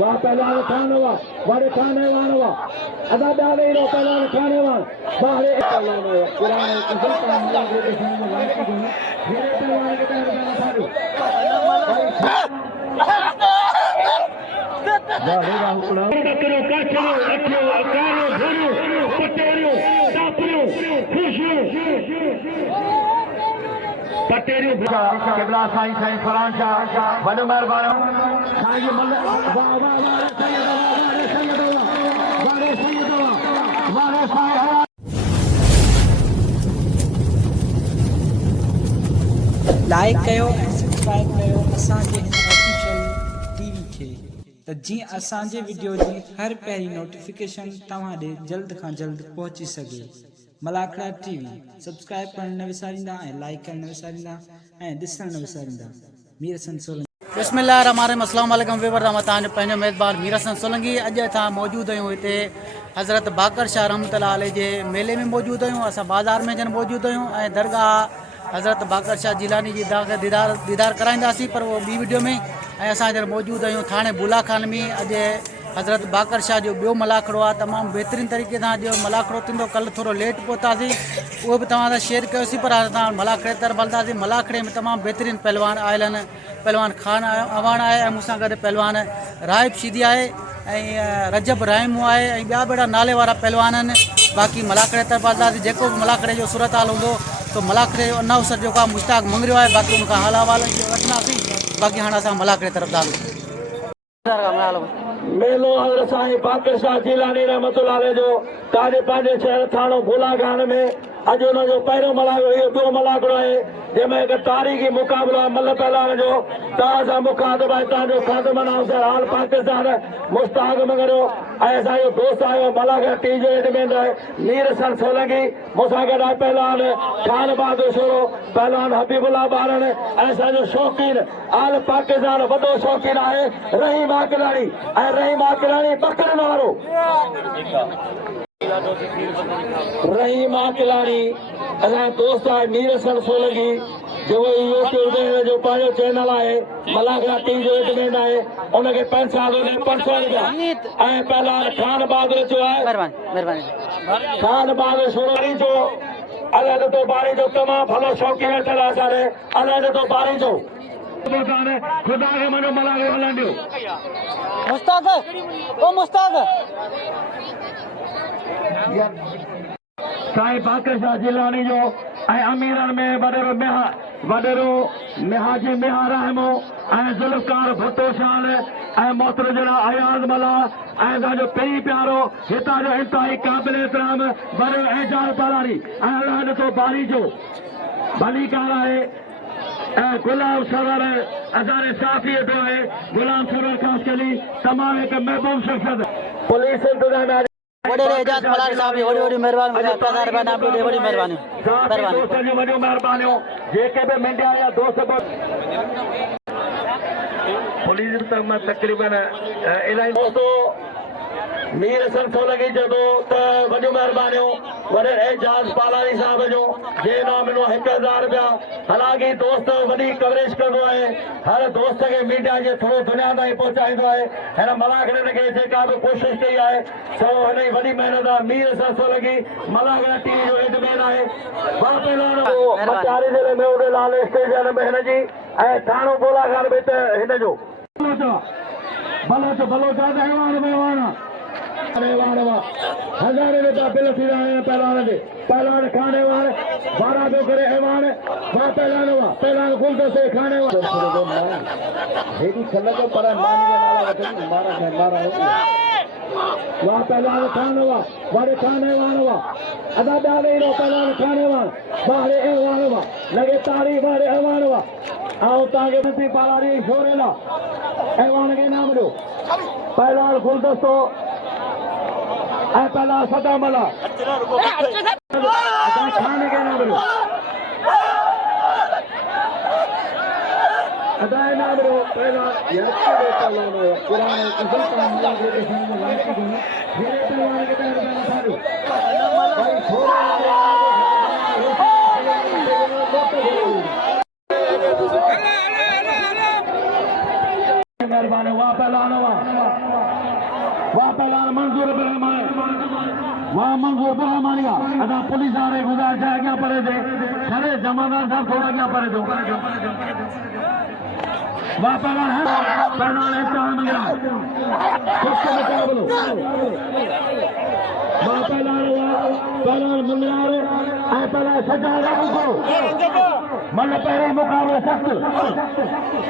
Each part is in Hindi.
वाह पहलवान खानवा बड़े खानेवानवा अदा डाले रो पहलवान खानेवान बाहरे पहलवान पुराने किसी काम के देखने में लायक है मेरे पहलवान के तरफ जाना सारू बाहरे राहु पुरा करो काचरो अठो अकारो भरो पटेरो सापरो खुशो पटेरो केबला साईं साईं फलान शाह वॾो महिरबानी साईं मल वाह वाह वाह सैयद वाह साईं लाइक कयो ऐं सब्सक्राइब कयो असांजे हिन ऑफिशियल टीवी खे त जीअं असांजे वीडियो जी हर पहिरीं नोटिफिकेशन तव्हां ॾे जल्द खां जल्द पहुची सघे। मलाखड़ा टीवी सब्सक्राइब करण न विसारींदा ऐं लाइक करण न विसारींदा ऐं ॾिसण न विसारींदा। मीर हसन सोलंकी बिस्मिल्लाहिर्रहमानिर्रहीम अस्सलाम वालेकुम वीवर तव्हांजो पंहिंजो मेज़बान मीर हसन सोलंकी। अॼु असां मौजूदु आहियूं हिते हज़रत बाकर शाह रहमतुल्लाह अलैह जे मेले में मौजूदु आहियूं। असां बाज़ार में जन मौजूदु आहियूं ऐं दरगाह हज़रत बाकर शाह जिलानी जी दीदार कराईंदासीं पर उहो ॿी वीडियो में। ऐं असां हींअर मौजूदु आहियूं थाणे बुला खान में। अॼु हज़रत बाकर शाह जो ॿियो मलाखड़ो आहे, तमामु बहितरीनु तरीक़े सां अॼु मलाखड़ो थींदो। कल्ह थोरो लेट पहुतासीं, उहो बि तव्हां सां शेयर कयोसीं, पर असां मलाखड़े तरफ़ हलंदासीं। मलाखड़े में तमामु बहितरीनु पहलवान आयल आहिनि। पहलवान खान अवान आहे ऐं मूंसां गॾु पहलवान राहिब शीदी आहे ऐं रजब राहिमू आहे ऐं ॿिया बेड़ा नाले वारा पहलवान आहिनि। बाक़ी मलाखड़े तरफ़ हलंदासीं। जेको बि मलाखड़े जो सूरत हाल हूंदो तो मलाखड़े जो अनाउंसर जेको आहे मुश्ताक मंगरियो आहे, बाक़ी उनखां हाल अहवाल वठंदासीं। बाक़ी हाणे असां मलाखड़े तरफ़ हलूं। मेलो हज़रत साईं बाकर शाह जिलानी रहमतुल्लाह अलैह जो तव्हांजे पंहिंजे शहर थाणो बुलाखान में अॼु हुनजो पहिरियों मलाखड़ो इहो ॿियो मलाखड़ो आहे जंहिंमें हिकु तारीख़ी मुक़ाबिलो आहे मल पहलवान जो। तव्हां सां मुखातिब आहे तव्हांजो ख़ादम अनाउंसर हाल पाकिस्तान मुश्ताक मंगरियो ऐं असांजो दोस्त आयो मलाखड़ा टीवी जो एडमिन आहे मीर हसन सोलंकी। मूंसां गॾु आहे पहलवान खान बहादुर शोरो, पहलवान हबीबुल्लाह ॿारन ऐं असांजो शौक़ीन आल पाकिस्तान वॾो शौक़ीन आहे रहीम आकलाणी ऐं रहीम आकलाणी बकरन वारो रहीम आकलाणी असांजो दोस्त आहे मीर हसन सोलंकी जेको यूट्यूब ते जो पंहिंजो चैनल आहे मलाखड़ा टीवी जो एडमिन आहे। उनखे 5 साल होने 500 रुपया ऐं पहलवान खान बहादुर जो आहे खान बहादुर शोरी जो अलॻि तो बारी जो तमामु भलो शौक़ीन वेठल आहे असांजे अलॻि तो बारी जो खुदा खे मनो मलाखड़ो हलण ॾियो। मुश्ताक ओ मुश्ताक साईं बाकर शाह जिलानी जो ऐं अमीरन में वॾेरो मिहाजी मिहा रहमो ऐं ज़ुल्फ़कार भुट्टो शाल ऐं मोहतरम अयाज़ मला ऐं असांजो पहिरीं प्यारो हितां जो इंतहाई क़ाबिल एतिराम वॾो एजाज़ पालानी ऐं अलाह ॾिसो बारी जो भलीकार आहे ऐं गुलाम सरवर असांजे साथी जो आहे गुलाम सरवर ख़ासि करी तमामु हिकु महबूब शख़्सियत पुलिस इंतज़ामिया वडेरे एजाज मलार साहब वडी वडी मेहरबानी आप लोग बड़ी मेहरबानी दोस्तों जी वॾियूं महिरबानियूं जेके बि मीडिया जा दोस्त पुलिस तक तकरीबन इलाही दोस्तों मीर हसन सोलंकी जो त वॾियूं महिरबानियूं वॾे एजाज पालानी साहब जो जे नाम मिलो 1000 रुपया। हालांकि दोस्त वॾी कवरेज कंदो आहे, हर दोस्त खे मीडिया जे थ्रू दुनिया ताईं पहुचाईंदो आहे। हिन मलाखड़े खे जेका बि कोशिशि कई आहे सो हिन जी वॾी महिनत आहे। मीर हसन सोलंकी मलाखड़ा टीवी जो एडमिन आहे। मचारी ज़िले में उड़े लाल स्टेशन में हिन जी ऐं थाणो बुलाखान में त हिन जो बलोच महिमान 1000 रुपया बिल थी रहा है पहलवान के पहलवान खाने वाले 12 दो करे ऐवान वहाँ पहलवान गुलदस्ते खाने वाले हेडी छलक पर मानी के नाला वठन मारा वहाँ पहलवान खाने वा बड़े खाने वाला अदा डाले रो पहलवान खाने वाला बाहर ऐवान वा लगे तारी बाहर ऐवान वा आओ ताके बती पालारी छोरेला ऐवान के नाम दो पहलवान गुलदस्तो पहला सदा मला खाने के नाम लो अदाए नाम लो पहला पुराने किसी काम के देखने में लायक है मेरे पहलवान के तरफ जाना सारू भाई छोरा मेहरबानी वाह पहलवान वाह पहलवान मंजूर रहमान वाह मंजूर रहमानिया अदा पुलिस आ रहे गुजारिश है क्या परे थे खरे जमादार साहब थोड़ा क्या परे दो वाह पहलवान है पहलवान इम्तिहान मंगरा किसके मुकाबलो वाह पहलवान मंगरा ऐ पहलवान सजादा को मन पहले मुकाबला सख्त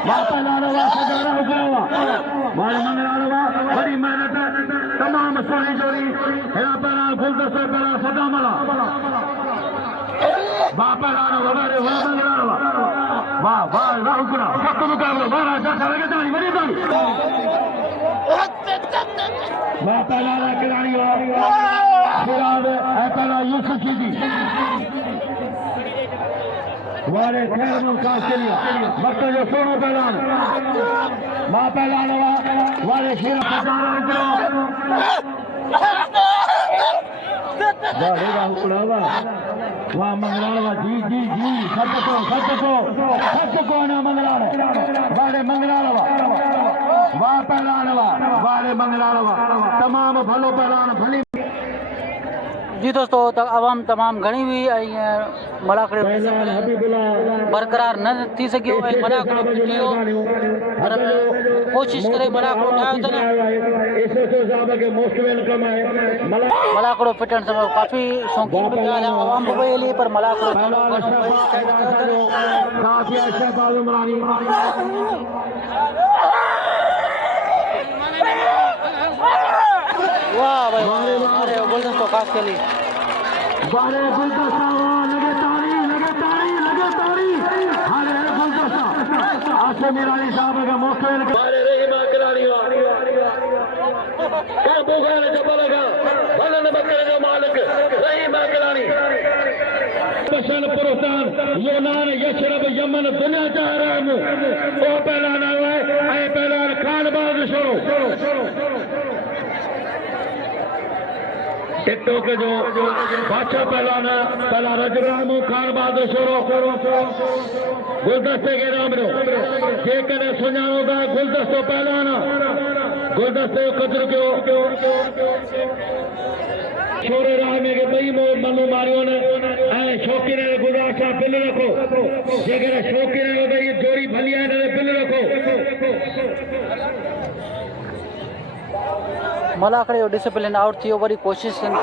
वाह पहलवान वाह सजादा उगरावा वाह मंगरा बड़ी मेहनत तमाम सोनी जोड़ी हेरा पहलवान गुलदस्ते पहलवान सदा मला वाह पहलवान वगारे वाह मंगरा वाह वाह वाह उगरा सख्त मुकाबला वाह राजा लगे ताली बड़ी ताली वाह पहलवान खिलाड़ी फिराद ऐ पहलवान यूसुफ शीदी वारे खैर मुमताज के लिए वक्त जो सोनो पहलवान मां पहलवान वारे शेर पचारा उतरो वारे उतरावा वाह मंगलावा जी जी जी सच को ना मंगलावा वारे मंगलावा वाह पहलवान वारे मंगलावा तमाम भलो पहलवान भली जी दोस्तों आवाम तमाम घणी हुई मलाकड़े बरकरार न थी सघियो मलाकड़ो पिटियो पर कोशिश करे मलाकड़ो मलाकड़ो पिटण से काफ़ी शौकीन आवाम भी वही हली पर मलाकड़ो वाह भाई अरे गुलदस्ता खास के लिए बारे गुलदस्ता लगे ताली अरे गुलदस्ता आशे मिरानी साहब का मोस्टवेल बारे रहीमा खिलाड़ी का बोगान जबलगा भलन बकरे जो मालिक रहीमा खिलाड़ी बशन पुरस्तान यूनान यशरब यमन दुनिया चाह रहा हूं ओ पहलवान आया है पहलवान खान बाज छोड़ो टिकटो के जो बादशाह पहला रजराम खान बहादुर छोरो गुलदस्ते के नाम रो जेकर सुञाणो था गुलदस्तो पहलवान गुलदस्ते जो कदर कयो छोरे राह में के बई मनु मारियो ने ऐं शौकीन ने गुलदस्त बिल रखो जेकर शौकीन ने बई जोड़ी भलिया ने बिल रखो मलाकड़े जो डिसिप्लिन आउट थी वरी कोशिश कन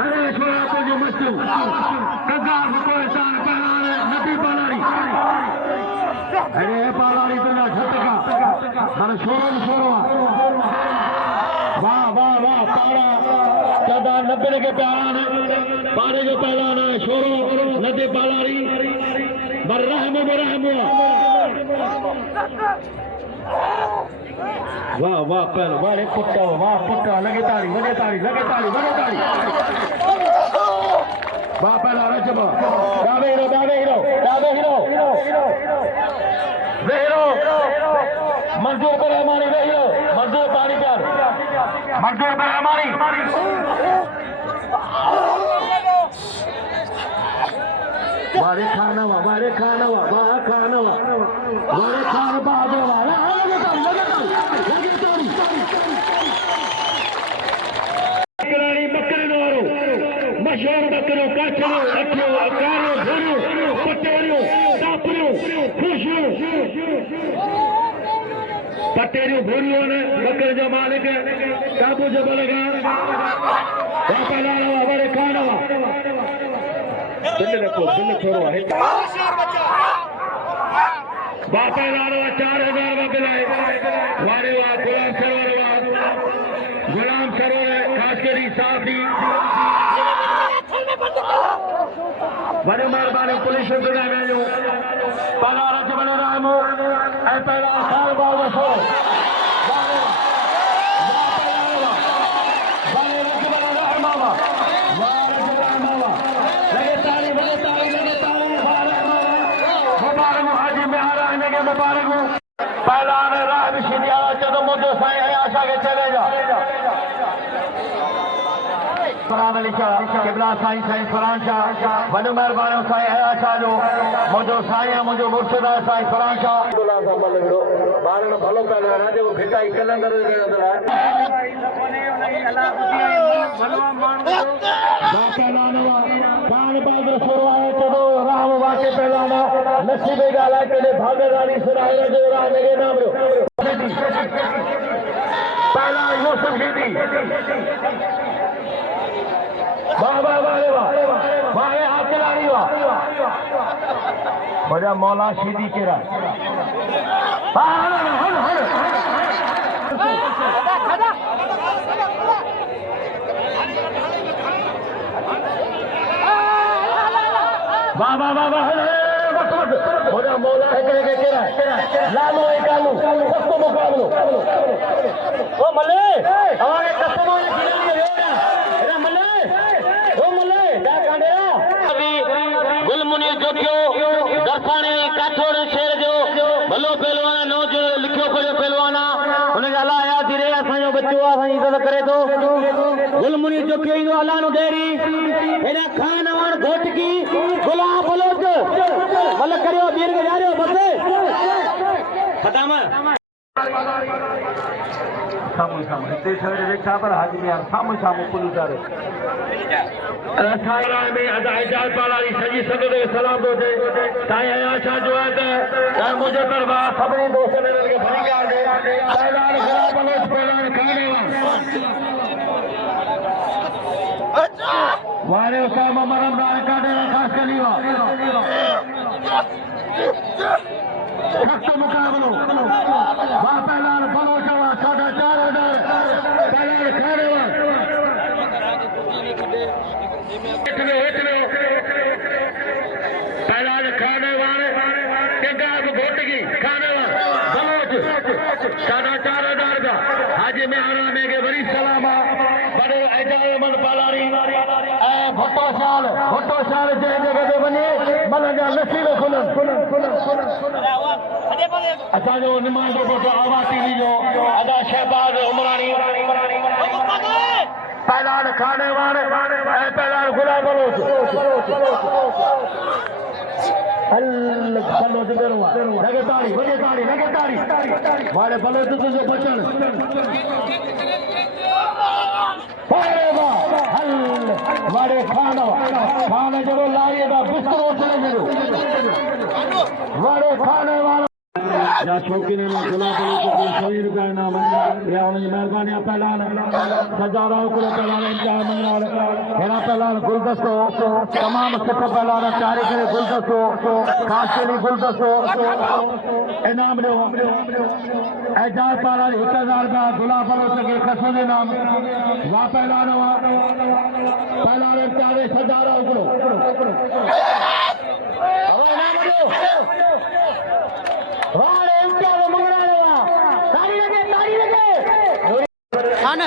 अरे छोरा को जो मस्त कगा को इंसान पहलान नबी पालारी अरे पालारी तो ना झटका मन छोरो वाह वाह वाह पारा दादा नबे के पहलान पारे जो पहलान छोरो नदी पालारी बरहम वाह वाह पहल वारे पुट्टा लगे ताली वाह पहला रजबा दावे हीरो मंजूर पर हमारी हीरो मंजूर पानी प्यार मंजूर पर हमारी वारे खानवा वारे खान बहादुर मशहूर बकरो काठियो अखियो कारो घोड़ियो पटेरियो टापरियो खुशियो पटेरियो घोड़ियो ने बकरे जो मालिक काबू जो बोलेगा वापा लावा बड़े खानवा बिल छोड़ो है बापा लावा 4000 का बिल है वारे वाह गुलाम सरोवर खास करी साथी बड़े मेहरबानी पुलिस सुना जो पहला रज बने रामो ऐ पहला साल बाद सो हाजी महाराज के मुबारक पहला राह विशिया चलो मुझे साईं आशा के चले जा फरहान अली शाह क़िबला साईं साईं फरहान शाह वॾो महिरबानी साईं हया शाह जो मुंहिंजो साईं आहे मुंहिंजो मुर्शिद आहे साईं फरहान शाह ॿारनि भलो पिया लॻाइण जेको भिटाई कलंदर राम वाके पहलाना नसीबे ॻाल्हाए कॾहिं भागेदारी सुनाए जो राह लॻे नाम पहला यूसुफ शीदी वाह वाह वाह वाह वाह हाकिलानी वाह मुंहिंजा मौला शीदी केरा वाह वाह वाह वाह मुंहिंजा मौला हिकिड़े खे केरा लालू ऐं कालू सस्तो मुक़ाबिलो ओ मले तव्हांखे कस्टमर गुलमुनी जोतियो दरसाणी काठोड़ शहर जो भलो पहलवान नो जो लिखियो पियो पहलवाना हुनखे अलाह यादि थी रहे असांजो बच्चो आहे असांजी इज़त करे थो गुलमुनी जोतियो ईंदो अलाह नो डेरी हेॾा खान वाण घोटकी गुलाब बलोच भले करियो ॿीहर खे ॾियारियो बस ख़तम साम्हूं साम्हूं हिते छॾे वेठा पर हाज़िर यार साम्हूं साम्हूं पुलिस वारे में अदा पालारी सॼी संगत खे सलाम थो थिए साईं हया शाह जो आहे त मुंहिंजे तरफ़ां सभिनी दोस्तनि खे भली ॻाल्हि ॾे पहलान ख़राब बलोच पहलान खाने वारे उस्ताद मोहम्मद रमज़ान काटे ख़ासि करी सख्त मुक़ाबिलो वाह पहलान बलोच हुआ 4.5 पहलान खाने पहलान खाने वाले घोटगी खाने बलोच 4.5 का हाजी में आरामे के बड़ी सलाम बड़े एजाज़मंद पालारी भुट्टो शाल जंहिं जगह ते वञे मन जा नसीब खुलनि असांजो निमाज़ो पुटु आवाज़ टीवी जो अदा शहबाज उमरानी पहलान खाने वाले पहलान गुलाब बलोच बलोच लगे ताड़ी वाले बलोच तुझो बचन वारे खान जड़ो लाए का बिस्तरो चले वारे खाने वाला या शौकीन गुलाब बलोच को 100 रुपया इनाम या उनकी मेहरबानी पहलान सजारा को पहलान इम्तिहान मंगल हेरा पहलान गुलदस्तो तमाम सिख पहलान प्यारे करे गुलदस्तो खास के लिए गुलदस्तो इनाम दो एजाज पालारी 1000 रुपया गुलाब बलोच के कसम इनाम वा पहलान प्यारे सजारा को वारे इम्तिहान मंगल तारी लगे खान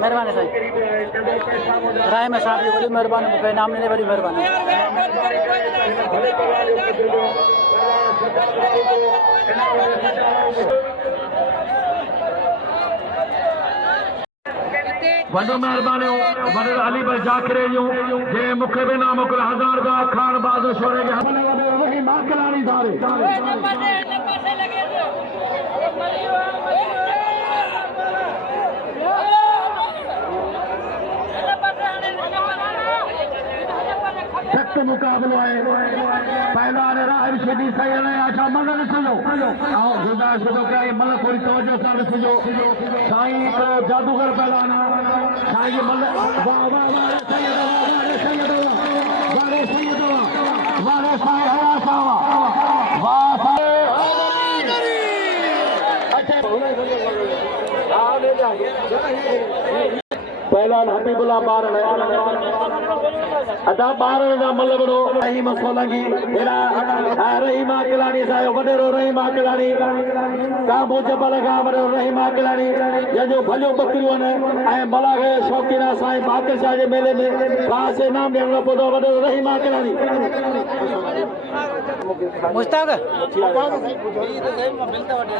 मेहरबानी साईं राय में साहब जी वॾी महिरबानी मूंखे इनाम ॾिने वॾी महिरबानी वॾो महिरबानी वॾे अली भाई जाकिरे जूं जंहिं मूंखे बि इनाम मोकिलियो 1000 रुपया खान बहादुर शोरे खे वॾी माकलानी सारे सख्त मुक़ाबिलो आहे पहलवान राहिब शीदी सही आशा मन ॾिसिजो ऐं गुरदास थो कई मल थोरी तवजो सां ॾिसिजो साईं हिकिड़ो जादूगर पहलवान साईं जे मल वाह वाह वारे सैयद वारे साईं हया शाह वाह पहला पहलवान हबीबुल्ला बारण अदा बारण दा मलबड़ो रहीम सोलंगी एड़ा रहीमा किलानी सायो वडेरो रहीमा किलानी का मुजबल का वडेरो रहीमा किलानी जो भलो बकरियों ने ऐ मलागे शौकीना साईं बाकर शाह जे मेले में खास इनाम ॾियणो पवंदो वडेरो रहीमा किलानी मुश्ताक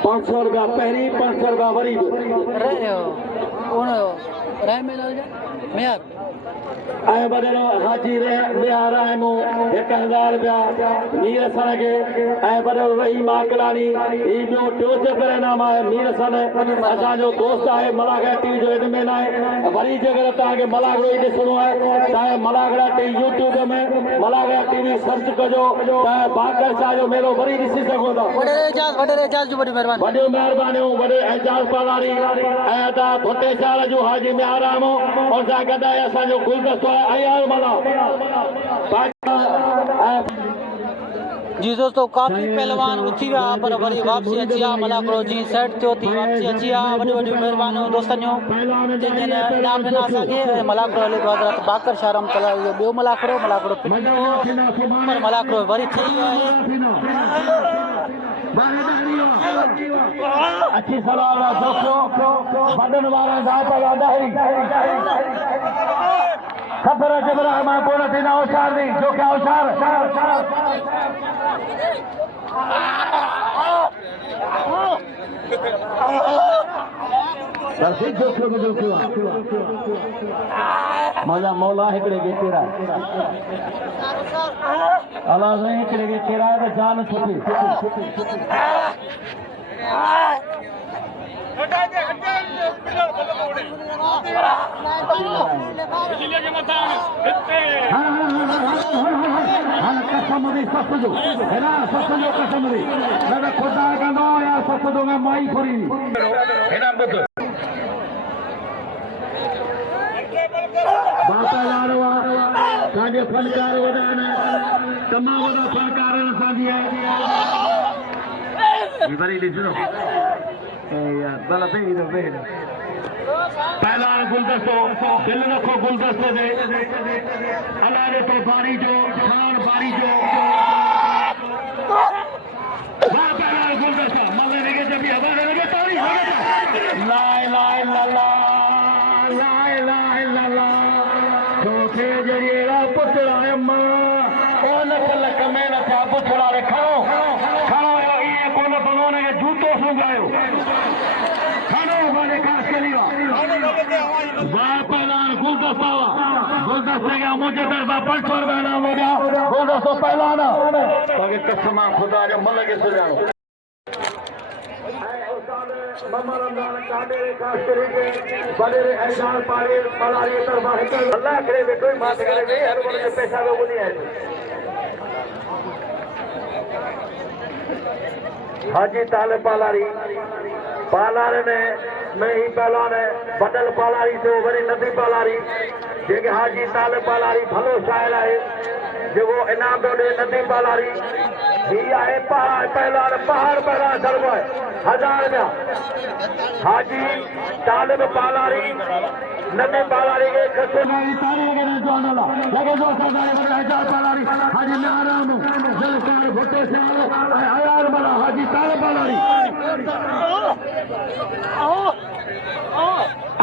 500 रुपया पहिरीं 500 रुपया वरी राय में मेयर ऐं वॾेरो हाजी मियार आहिमूं 1000 रुपया मीर सन खे ऐं वॾेरो रहीम आकलानी ही ॿियो टियों चकर इनाम आहे मीर सन असांजो दोस्त आहे मलागड़ा टीवी जो एडमिन आहे वरी जेकर तव्हांखे मलागड़ो ई ॾिसणो आहे तव्हां मलागड़ा टीवी यूट्यूब में मलागड़ा टीवी सर्च कजो त बाकर शाह जो मेलो वरी ॾिसी सघो था वॾे एजाज जो वॾी महिरबानी वॾियूं महिरबानियूं वॾे एजाज पालारी ऐं अदा भुटे साल जो हाजी मियार आहिमूं और सां गॾु आहे असांजो गुलदस्तो जी दोस्तों काफ़ी पहलवान उथी विया पर वरी वापसी अची विया मलाकड़ो जी सेट थियो थी वापसी अची विया वॾियूं महिरबानियूं दोस्तनि जूं जंहिंखे इनाम ॾिना असांखे मलाकड़ो हले थो हज़रत बाकर शाह रहमतुल्लाह इहो ॿियो मलाकड़ो फिटी हो पर मलाकड़ो वरी थी वियो आहे अच्छी सलाह दोस्तों वॾनि वारा खबर जबरा मां बोल थींदा होशियार नहीं जो क्या होशियार मौला मौला हिकिड़े खे तेरा अल्लाह साईं हिकिड़े खे तेरा त जान सुठी कसम दी सस जो है ना सस जो कसम दी मैं खुदा कंदो यार सस जो मैं माई फुरी है ना बुध बापा लाड़वा कांजे फनकार वदान तमाम वदा फनकार सादी है ये बड़ी ॾिसो यार भला बेहिर पहला गुलदस्तो दिल रखो गुलदस्ते से अल्लाह ने तो बारी जो खान बारी जो पहला गुलदस्ता मल्ले लगे जब भी हवा लगे तारी हो गया ला इलाहा इल्लल्लाह ला इलाहा इल्लल्लाह चौथे जरिए पुतला अम्मा ओ नकल कमे न था पुतला रे खड़ो खड़ो ये कोन बनोने के जूतो सुगायो खड़ो वाले का चलियो पहलवान गुलदस्ते का मुझे दरबार 500 रुपया नाम हो गया गुलदस्तो पहलवान बाकी कसम खुदा जो मन के सुनाओ अल्लाह करे कोई बात करे हर मुझे पैसा लोग नहीं है हाजी ताले पालारी पालारे में ही पहलवान है बदल पालारी से वरी नदी पालारी जेके हाजी ताले पालारी भलो शाइल है जो इनाम तो दे नदी पालारी ही है पहाड़ पहलवान पहाड़ पहलवान चलबो है 1000 रुपया हाजी तालिब पालारी नदी पालारी के खसमारी तारे के जोनला लगे जो सरदार 1000 पालारी हाजी नाराम जलकार भुट्टे से 1000 बड़ा हाजी तालिब पालारी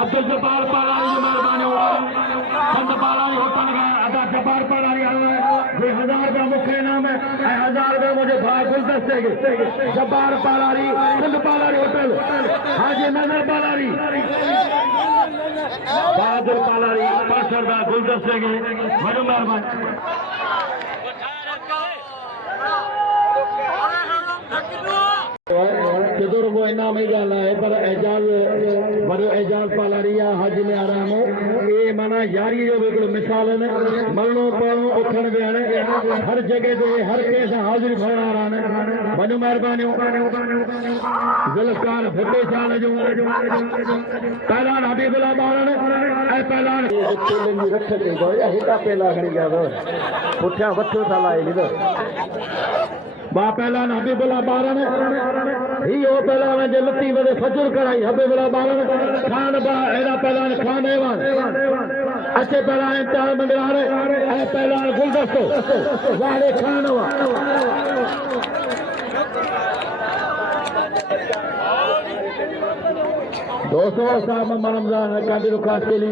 अब्दुल जब्बार पालारी की मेहरबानी संत पालारी होटल का अदा जब्बार पालारी 1000 रुपया मुख्य नाम है 1000 रुपया मुझे भाग गुलदस्ते के जब्बार पालारी संत पालारी होटल हाजी नजर पालारी बहादुर पालारी 500 रुपया गुलदस्ते के बड़ी मेहरबानी चतुर वो इनाम ही गाना है पर एजाज बड़ो एजाज पालारिया हाजी में आराम हो ये माना यारी जो बिल्कुल मिसाल है मरणो पढ़ो उठण वेहण हर जगह ते हर कंहिं सां हाज़िरी भरण वारा आहिनि वॾियूं महिरबानियूं ज़ुल्फ़कार भुट्टे साल जो पहलवान हबीबुल्ला बारण ऐं पहलवान रख ते हिता पेला खणी विया अथव पुठियां वठो था लाहे बा पहलवान हबीबुल्ला बारन ही हो पहलवान जे लती वदे फजुर कराई हबीबुल्ला बारन खान बा एड़ा पहलवान खान एवान अच्छे पहलवान इम्तिहान मंगलारे ए पहलवान गुलदस्तो वाले खान वा दोस्तों साहब रमजान काफी रुखास के लिए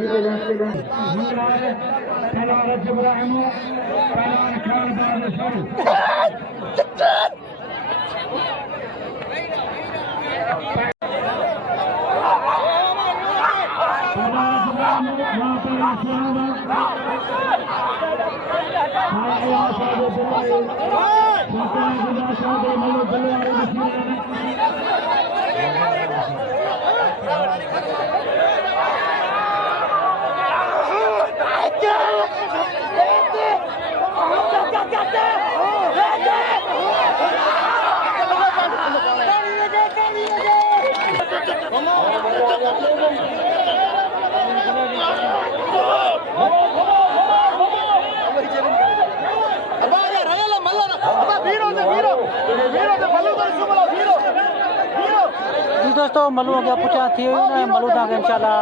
जी दोस्तों मलू अॻियां पुठियां थी वियूं आहिनि मलू तव्हांखे इनशाला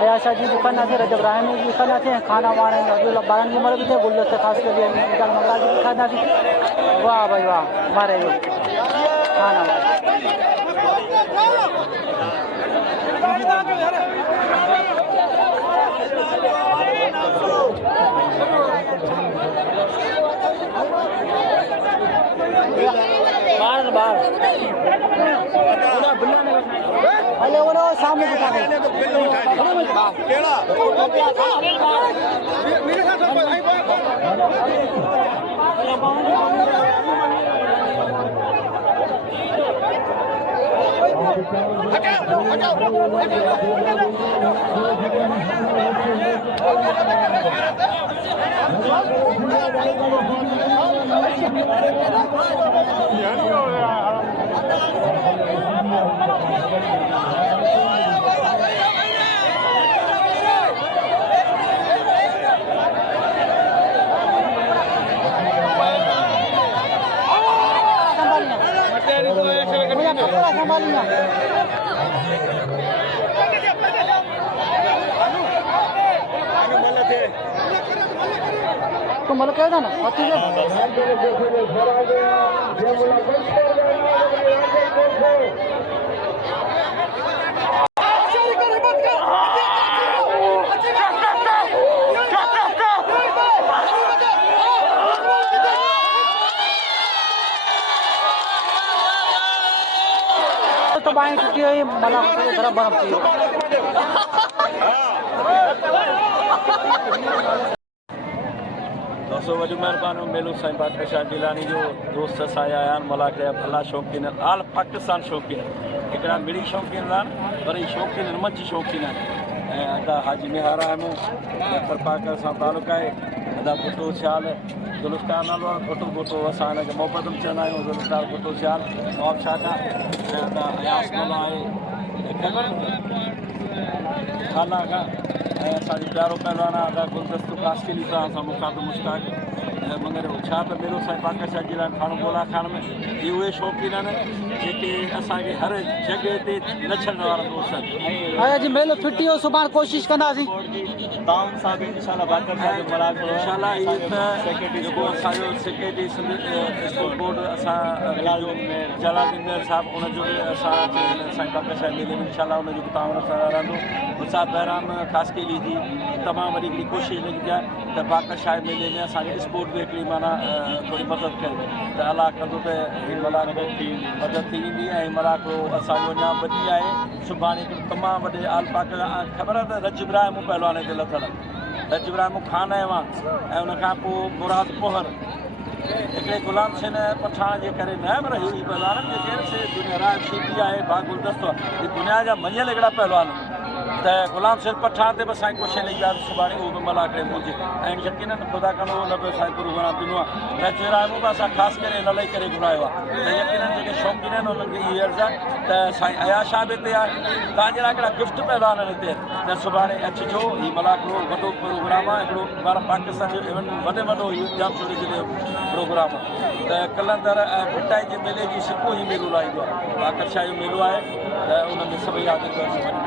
अयाशा जी दिखाईंदासीं रजब राहिमी जी दिखाईंदासीं खाना वाणे ॿारनि जी मल बि थिए गुलदस्ते ख़ासि करे मंगला जी दिखाईंदासीं वाह भाई वाह मारे वियो खाना बाहर हले वो सामने दिखा तो मतलब क्या था ना तो बाएं छुट्टी हुई बना जरा बनती है दोस्तों वॾी महिरबानी मेलू साईं बादशाह जिलानी जो दोस्त असांजा आया आहिनि मलाक जा भला शौक़ीन आहिनि आल पाकिस्तान शौक़ीन हिकिड़ा मिड़ी शौक़ीन आहिनि पर ही शौक़ीन मंच शौक़ीन आहिनि ऐं अदा हाजी मेहार आहिनि तरपाकर सां तालुक़ु आहे अदा भुटो शाल गुलस्तान नालो आहे भुटो भुटो असां हिनखे मोहब्बत में चवंदा आहियूं गुलस्तान भुटो शाल नवाब शाह ऐं अदा अयास मोला आहे खाना खां ऐं असांजो प्यारो पहलवान आहे अदा गुलदस्तो कास्केली सां असां मुखात मुश्ताक मगर छा त मेरो साईं बादशाह जिला थाणो बोला खान में इहे उहे शौक़ीन आहिनि जेके असांखे हर जॻह ते नचण वारा दोस्त आहिनि अॼु मेलो फिटी हो सुभाणे कोशिशि कंदासीं ताम साहब इंशाल्लाह बादशाह जो मलाक इंशाल्लाह इहे त जेको असांजो सेक्रेटरी स्पोर्ट बोर्ड असां जलालुद्दीन मेयर साहब उनजो बि असां साईं बादशाह मेले में इंशाल्लाह उनजो बि तव्हां रहंदो मुसाफ़ बहराम कास्केली जी तमामु वॾी हिकिड़ी कोशिशि लॻी आहे त बादशाह मेले में असांखे स्पोर्ट बि हिकिड़ी माना थोरी मदद करे त अलाह कंदो त ही मलाक मदद थी वेंदी ऐं मलाक असांजो अञा वॾी आहे सुभाणे हिकिड़ो तमामु वॾे आल पाक ख़बर आहे त रजब राहिमू पहलवान हिते लथल रजब राहिमू खान आयो ऐं उनखां पोइ मुराद पोहर हिकिड़े गुलाम हुसैन पठान जे करे न पर ही पहलवान जेके से दुनिया राज शीदी आहे बा गुलदस्तो आहे दुनिया जा मञियल हिकिड़ा पहलवान त गुलाम हुसैन पठान ते बि असांजी कोशिशि लॻी आहे सुभाणे उहो बि मलाक मुंहिंजे ऐं यकीनन ख़ुदा कंदो न पियो असांखे गुरू ग्राम ॾिनो आहे रज राहिमू बि असां ख़ासि करे इन लाइ करे घुरायो आहे त यकीनन जेके शौक़ीन आहिनि उन्हनि खे इहा अर्ज़ु आहे त साईं अयाशा बि हिते आहे तव्हांजे लाइ हिकिड़ा गिफ्ट पहलवान आहिनि हिते त सुभाणे अचिजो हीउ मलाक वॾो प्रोग्राम आहे हिकिड़ो पाकिस्तान जो इवेंट वॾे वॾो इहो जाम सूरी जिले जो प्रोग्राम त कलंदर ऐं भिटाई जे मेले जी शिको ई मेलो लाहींदो आहे बाकर शाह जो मेलो आहे त उन में सभई आदिवासी वञी